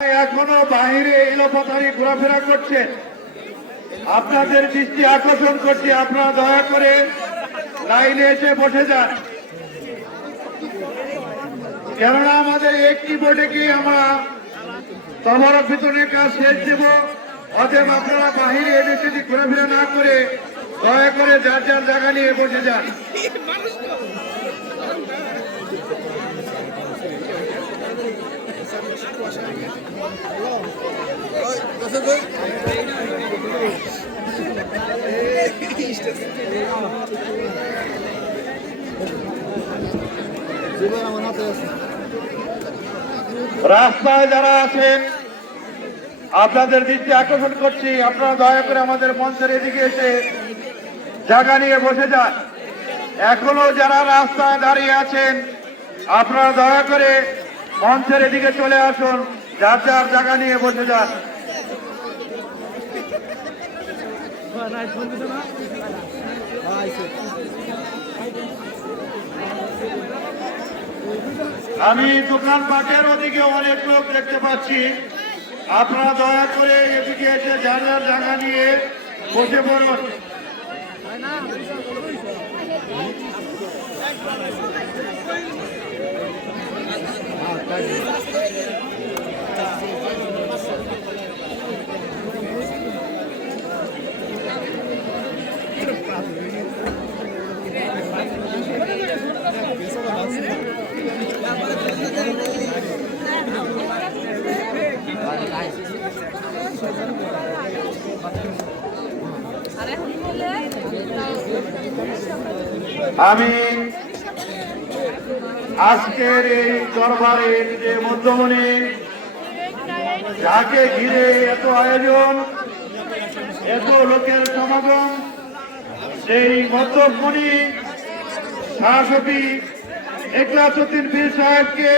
এখনো বাহিরে এলোপাতাড়ি ঘোরাফেরা করছে, আপনাদের দৃষ্টি আকর্ষণ করছে, আপনারা দয়া করে লাইনে এসে বসে যান। কেননা আমাদের একটি বোর্ডে গিয়ে আমরা তবরক বিতরণের কাজ শেষ দেব। অতএব আপনারা বাহিরে এসে যদি ঘোরাফেরা না করে দয়া করে যার যার জায়গা নিয়ে বসে যান। রাস্তায় যারা আছেন আপনাদের দৃষ্টি আকর্ষণ করছি, আপনারা দয়া করে আমাদের মঞ্চের এদিকে এসে জায়গা নিয়ে বসে যান। এখনো যারা রাস্তায় দাঁড়িয়ে আছেন আপনারা দয়া করে মঞ্চের এদিকে চলে আসুন, যার যার জায়গা নিয়ে বসে যান। আমি দোকানপাটের ওদিকে অনেক লোক দেখতে পাচ্ছি, আপনারা দয়া করে এদিকে এসে যার যার জায়গা নিয়ে বসে পড়ুন। আমি আজকের এই দরবারের যে মধ্যমণি, যাকে ঘিরে এত আয়োজন, এত লোকের সমাগম, সেই মধ্যমণি শাহসফি ইখলাসউদ্দিন পীর সাহেবকে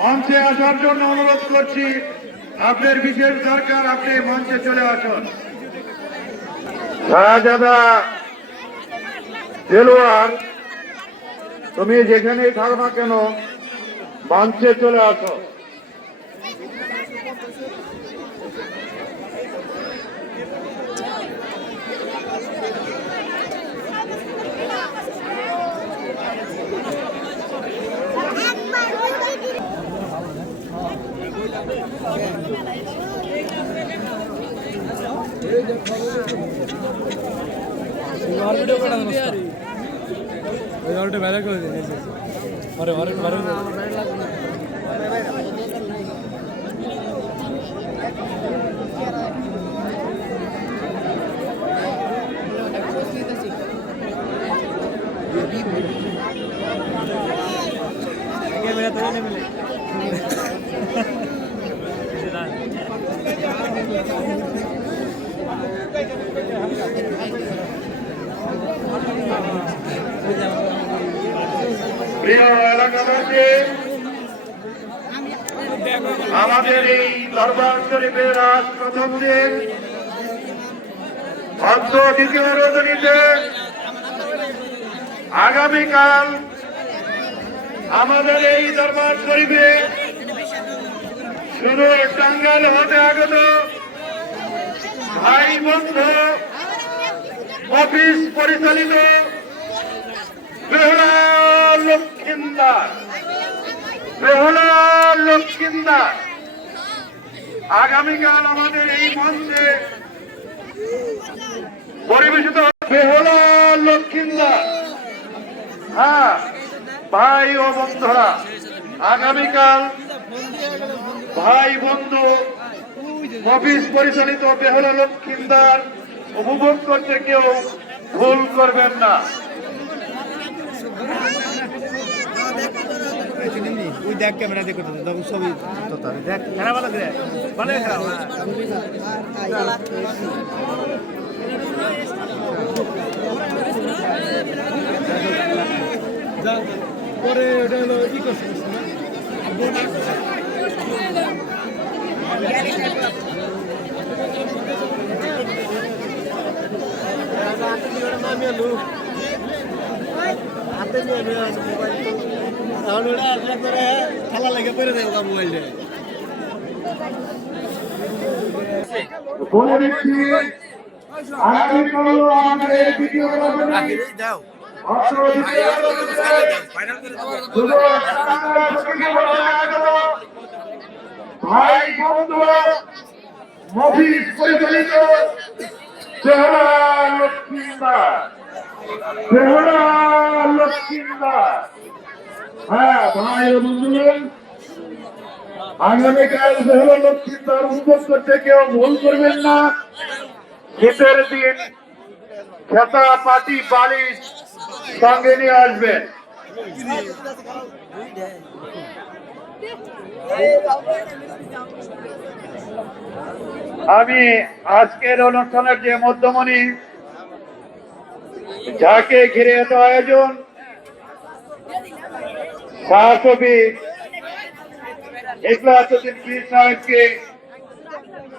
মঞ্চে আসার জন্য অনুরোধ করছি। আপনার বিশেষ দরকার, আপনি মঞ্চে চলে আসুন। শাহজাদা দেলোয়ার, তুমি যেখানেই থাকো না কেন মঞ্চে চলে আসো। প্রিয় এলাকাবাসী, আমাদের এই দরবার শরীফের আজ প্রথম দিন, অর্থ দ্বিতীয় রজনীতে আগামীকাল আমাদের এই দরবার শরীফে শুধু টাঙ্গাইল হতে আগত ভাই বন্ধু অফিস পরিচালিত বেহুলা লক্ষিন্দার আগামীকাল আমাদের এই মঞ্চে পরিবেশিত বেহুলা লক্ষিন্দার। হ্যাঁ ভাই ও বন্ধুরা, আগামীকাল ভাই বন্ধু অফিস পরিচালিত বেহুলা লক্ষিন্দার উপভোগ করতে কেউ ভুল করবেন না। ওই দেখ ক্যামেরা দেখো তখন ছবি দেখ খেলা ভালো করে ভালো পরে ওটা হলো ই করছে মোবাইল খেলা লেগে পড়ে দেবো মোবাইল বলে দিচ্ছি আগামীকাল আমাদের এই দ্বিতীয় রজনী ভাই বন্ধু মফিজ পরিচালিত চেহারা লক্ষ্মীন্দর হ্যাঁ ভাই ও বন্ধুগণ আগামীকাল চেহারা লক্ষ্মীন্দর উপভোগ করতে কেউ ভুল করবেন না। শীতের দিন খেতা পাটি বালিশ সঙ্গে নিয়ে আসবেন। আমি আজকের অনুষ্ঠানের যে মধ্যমণি যাকে ঘিরে এত আয়োজন শাহকবি ইখলাসউদ্দিন পীর সাহেবকে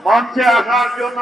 মঞ্চে আসার জন্য